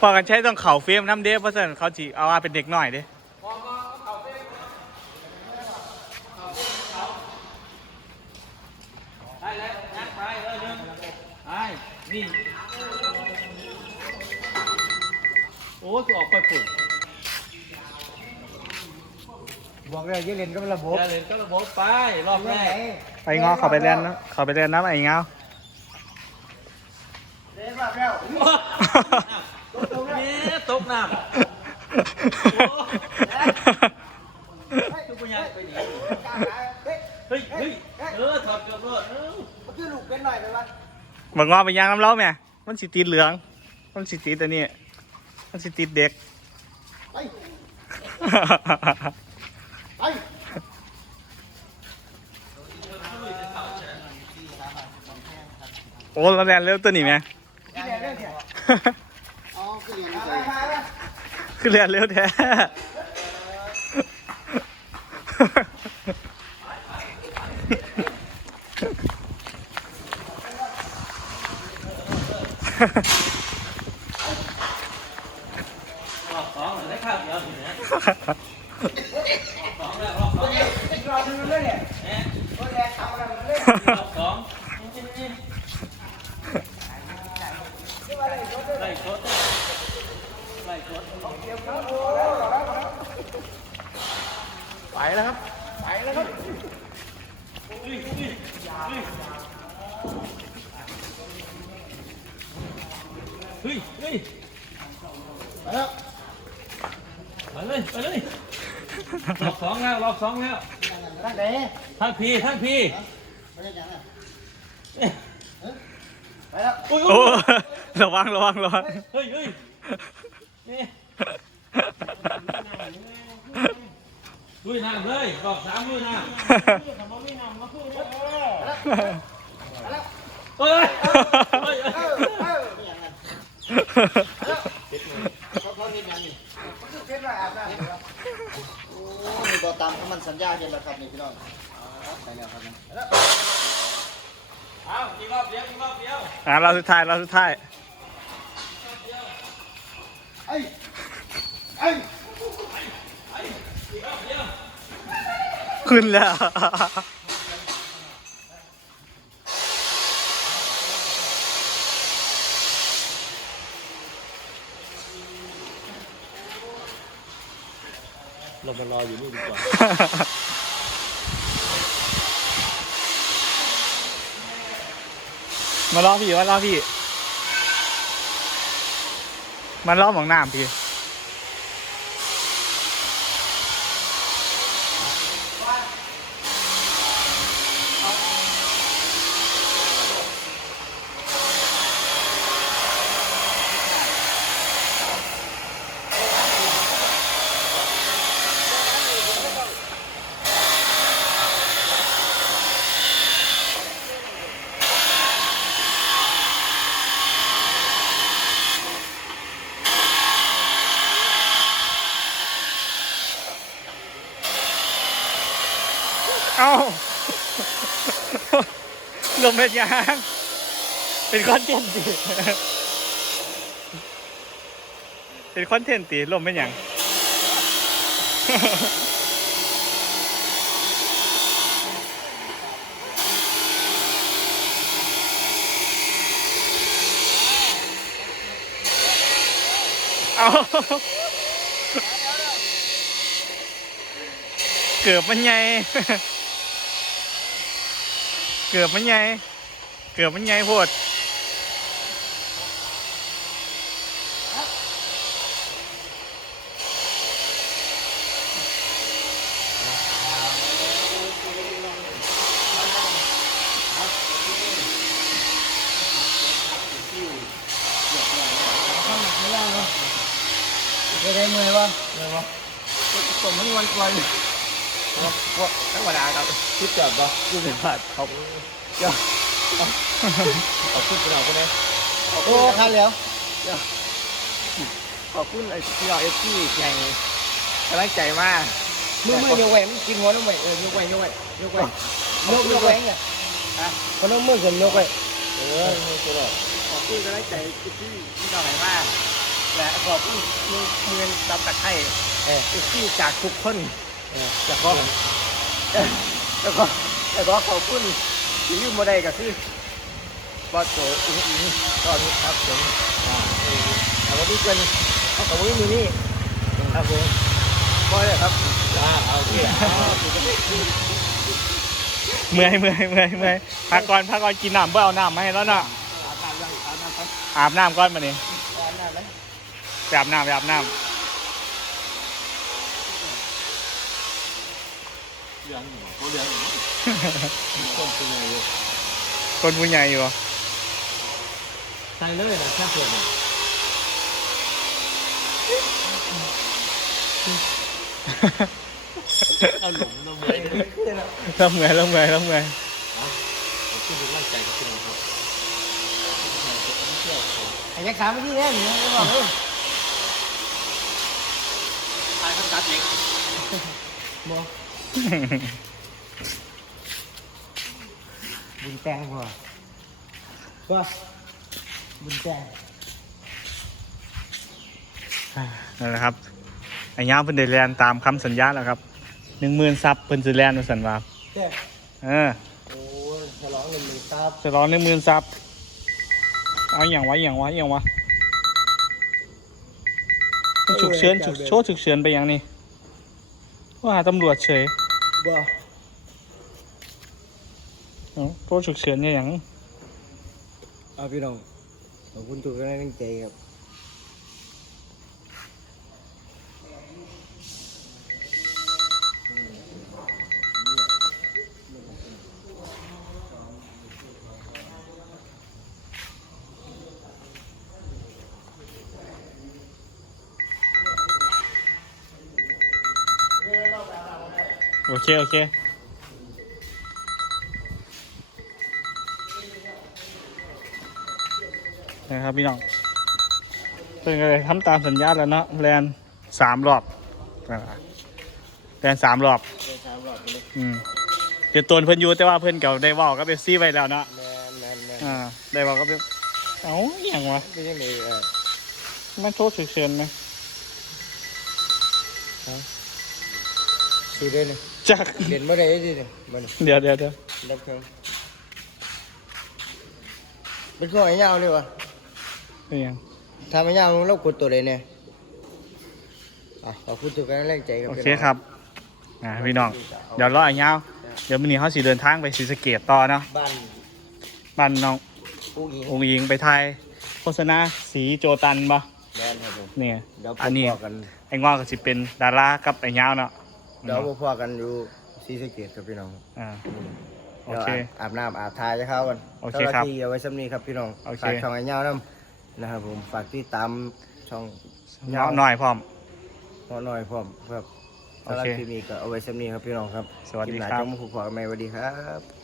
พอกันใช้ต้องเข่าเฟรมน้ำเด้เพราะฉะนั้นเขาจีเอาว่าเป็นเด็กหน่อยเด้ได้แล้วยัดไปเออหนึ่งไปนี่โอ้คือออกไปฝุ่นบอกเลยยืนเล่นก็ระบบอย่าเล่นก็ระบบไปรอบแรกไปงอเขาไปเล่นนะเขาไปเล่นน้ำไอ้เงา เล่นมาแล้ว นี่ ตกน้ำทุกคนยังไปหนีเฮ้ยเฮ้ยเออถอดเกือบรอดเออมันคือลูกเป็นหน่อยไปวะบักงอไปยางน้ำเล้าแม่มันสิติดเหลือง มันสิติดอันนี้ มันสิติดเด็กไปไปโอ้เราแลนเร็วตัวนี้แม่ที่ไหน คือแลนเร็วแท้รอบสองได้ข้าวเดียวถึงนะสองแล้วรอบสอง รอดูเลยเนี่ย เนี่ย คนแรกทำอะไรมันเลย รอบสองไล่ชดไล่ชด ไป แล้วครับไปแล้วครับเฮ้ยเฮ้ยไปแล้วไปเลยไปเลยรอบสองแล้วรอบสองแล้วนั่งไหนทั้งพีทั้งพีไปยังไงไปแล้วอุ้ยโอ้ระวังระวังระวังเฮ้ยเฮ้ยนี่ ลุยน้ำเลยรอบสามลุยน้ำเฮ้ยเฮ้ยเออเอออย่างนั้นเขาเขาเรียเพชรว่าอาบน้ำโอ้มีบอตามเขามันสัญญาเย็นแล้วครับนี่พี่น้องไปแล้วครับเอาอีกรอบเดียวอีกรอบเดียวอะเราสุดท้ายเราสุดท้ายไอ้ไอ้ ขึ้นแล้ว เรามารออยู่นี่ดีกว่า มารอพี่มารอพี่มารอหมองน้ำพี่ เอ้า ลมเป็นยาง เป็นคอนเทนต์ตีเป็นคอนเทนต์ตีลมเป็นยังเอาเกือบมันใหญ่ เกือบมันใหญ่เกือบมันใหญ่โพดไปได้เมื่อยวะผมมันวันก่อ นว่าธรรมดาครับคิดจับปะยูสิบบาทครับเอาขึ้นไปเอาก็ได้โอ้คันแล้วขอบคุณไอ้ที่เราเอฟซีแข่งกำลังใจมาก มือมือยกแหวนกินหัวน้องแหวนเออยกแหวนยกแหวนยกแหวนยกยกแหวนเนี่ยอะคนน้องมือขึ้นยกแหวนเออไม่ใช่หรอกขอบคุณกำลังใจที่ที่เราไหนมากเและขอบคุณหนึ่งหมื่นตับตะไคร้เออ ที่จากทุกคน เออแล้วก็เออแล้วก็แล้วก็ขอบคุณที่ยืมมาได้ก็คือบอสโจอุ้งอิงตอนนี้ครับผมอ่าเออแต่ว่าพี่เกินเขากับวิ่งมีนี่ครับผมก็เลยครับอ่าโอเคอ่าเมื่อยเมื่อยเมื่อยเมื่อยพักก่อนพักก่อนกินน้ำเพื่อเอาน้ำมาให้แล้วเนาะอาบน้ำยังอาบน้ำครับอาบน้ำก่อนมานี่อาบน้ำไหมไปอาบน้ำไปอาบน้ เหลืองอยู่เขาเหลืองอยู่ต้นเป็นไงอยู่ำคนผู้ใหญ่อยู่ใส่เลยนะแค่เพื่อนเนี่ยเอาหลงน้ำเลยขึ้นอะเริ่มเมื่อยเริ่มเมื่อยเริ่มเมื่อยขอบคุณทุกกำลังใจครับพี่น้องครับไอ้ยักษ์ขาไม่ที่แน่หนิไม่บอกเลยทายเขาตัดเล็กบอก บุญแตงพอว่าบุญแตงนั่นแหละครับไอ้ย่างเพิ่นได้แลนตามคำสัญญาแล้วครับหนึ่งหมื่นซับเพิ่นสิแลนมาสันว่าแค่เออโอ้ยฉลองหนึ่งหมื่นครับจะร้อนหนึ่งหมื่นซับเอาอย่างวะอย่างวะอย่างวะมันฉุกเฉินฉุกโชว์ฉุกเฉินไปอย่างนี้ ว่าหาตำรวจเฉยบ่เอ้าโทษฉุกเฉินเนี่ยอย่างเอาพี่น้องขอบคุณทุกกำลังใจครับ โอเค โอเค นะครับพี่น้องเป็นไงทำตามสัญญาแล้วเนาะแลนสามรอบอ่าแลนสามรอบเป็นสามรอบไปเลยอืมเดี๋ยวตัวเพิ่นอยู่แต่ว่าเพิ่นเก่าได้เว่าก็ไปซี่ไว้แล้วเนาะแมนแมนแมนอ่าได้เว่าก็ไปเอ้าอหย่างวะเป็นยังไงเออมันโทษฉุกเฉินไหม ซื้อได้เลยจักเด่นเมื่อไรดิเนี่ยมันเดี๋ยวเดี๋ยวเดี๋ยวรับเครื่องเป็นข้อไอ้ยาวเลยวะเป็นหยังทำไอ้ยาวมึงเรากดตัวใดเนี่ยอะขอบคุณทุกกำลังใจครับโอพี่เคน้องครับอ่าพี่น้องเดี๋ยวรอไอ้เงาเดี๋ยวมื้อนี้เขาสิเดินทางไปศรีสะเกดต่อเนาะบ้านบ้านน้องผู้หญิงองค์หญิงไปไทยโฆษณาสีโจตันปะแมนครับผมเนี่ยเดี๋ยวพอันนี้บกันไอ้งอกก็สิเป็นดารากับไอ้เงาเนาะ เดี๋ยวพอกันอยู่ซีสะเกตครับพี่น้องอ่าโอเดี๋ยวเคอาบอาบน้ำอาบทายจะเข้ากันโอเคครับจ้าหน้าที่เอาไว้สำนีครับพี่น้องโอเคฝากช่องไอ้เงาน้ำนะครับผมฝากที่ตามช่องเงาหน่อยพร้อมพอหน่อยพร้อมครับโอสำหรับเคคลิปนี้ก็เอาไว้สำนีครับพี่น้องครับสวัสดีลิปหน้าครับช่องมุกขอกันใหม่สวัสดีครับ